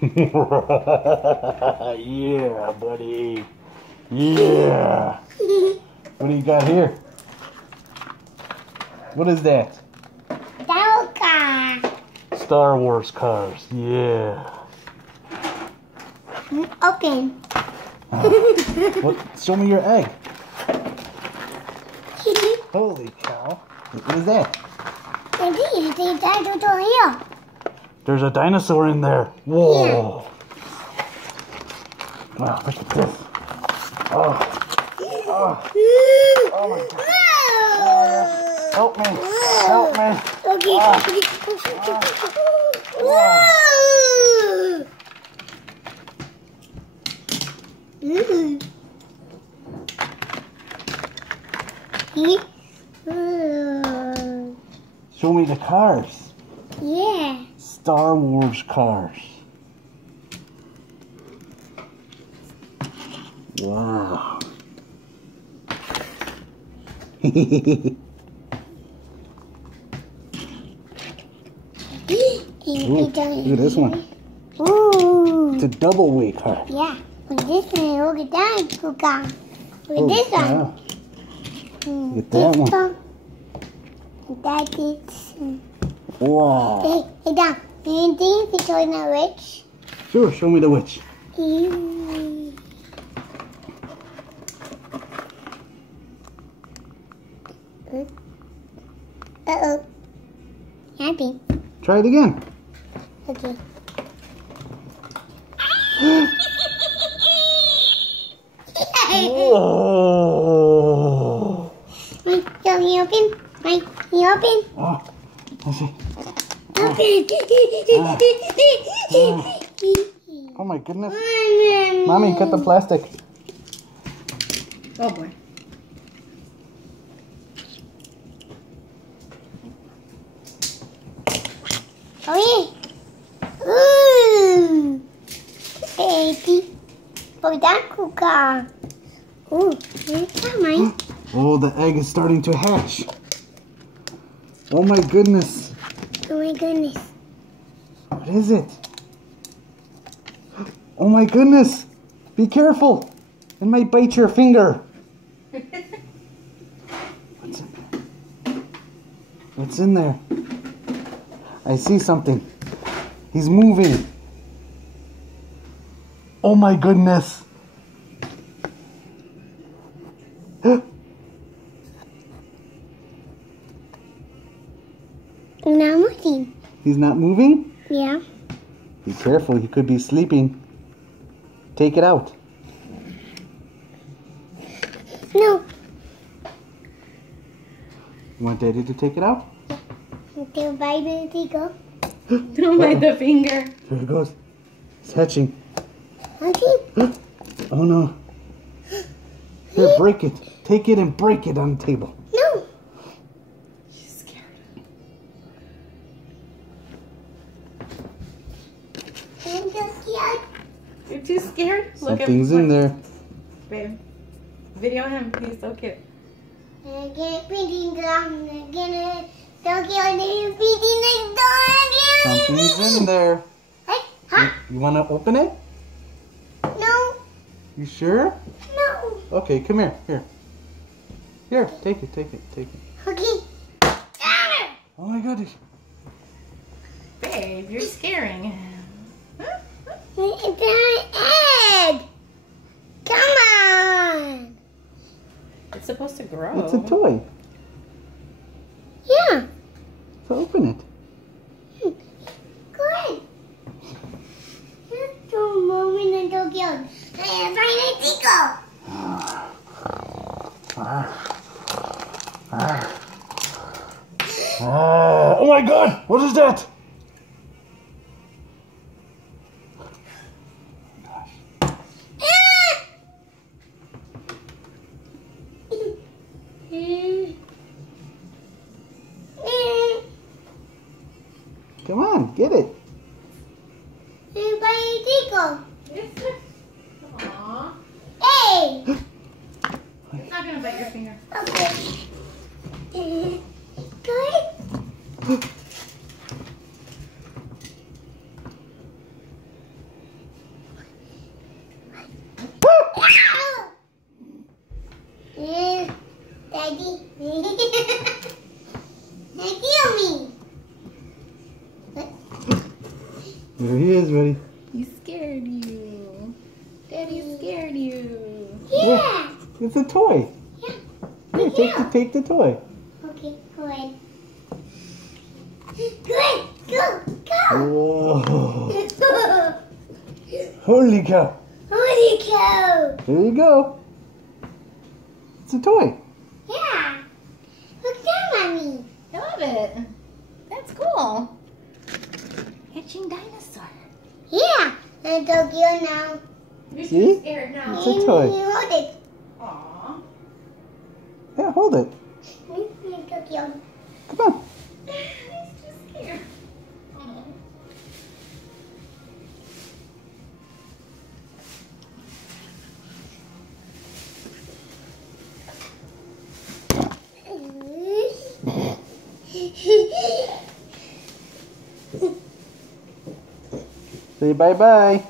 Yeah, buddy. Yeah. What do you got here? What is that? Car. Star Wars cars. Yeah. Open. What? Show me your egg. Holy cow. What is that? There's a dinosaur in there. Whoa. Wow, look at this. Oh. Oh. Oh my God. Oh, help me. Help me. Okay. Show me the cars. Yeah. Star Wars cars. Wow. Ooh, look at this one. Ooh. It's a double weight car. Yeah. Look at this one. Look at that. Look at this one. Look at that one. That is. Wow. Hey, Dad. Do you think you show me the witch? Sure, show me the witch. Uh-oh. Happy. Try it again. Okay. Whoa. Can you open? Can you open? Oh, let's see. Oh my goodness. Mommy, cut the plastic. Oh boy. Oh yeah. Ooh. Baby. Oh, that cool car. Ooh, here's mine. Oh, the egg is starting to hatch. Oh my goodness. Oh my goodness. What is it? Oh my goodness. Be careful. It might bite your finger. What's in there? What's in there? I see something. He's moving. Oh my goodness. Not moving. He's not moving? Yeah. Be careful, he could be sleeping. Take it out. No. You want Daddy to take it out? Until baby go. Don't bite the finger. Here it goes. It's hatching. Okay. Oh no. Here, break it. Take it and break it on the table. No. She's scared. I'm so scared. You're too scared? Something's in there. Babe. Video him. He's so cute. I'm gonna pretty girl. I'm gonna don't get on the pretty next door. Something's in there. Hey, huh? You want to open it? No. You sure? No. Okay, come here. Here. Here, take it, take it, take it. Okay. Oh my goodness. Babe, you're scaring him. It's an egg. Come on. It's supposed to grow. It's a toy. Yeah. So open it. Good. Just a moment until killed. I find a tickle. Oh my god! What is that? Come on, get it. I find a tickle. Aww. Hey. It's not gonna bite your finger. Okay. Good. There he is, buddy. He scared you. Daddy scared you. Yeah. It's a toy. Yeah. Here, take the toy. Okay, go ahead. Go ahead. Go. Whoa. Holy cow. Holy cow. Here you go. It's a toy. Yeah. Look down, Mommy. I love it. That's cool. Hatching dinosaur. Yeah. And Tokyo now. You're See? too scared now. It's a toy. And you hold it. Aww. Yeah, hold it. And Tokyo. Come on. He's too scared. Aw. Say bye-bye.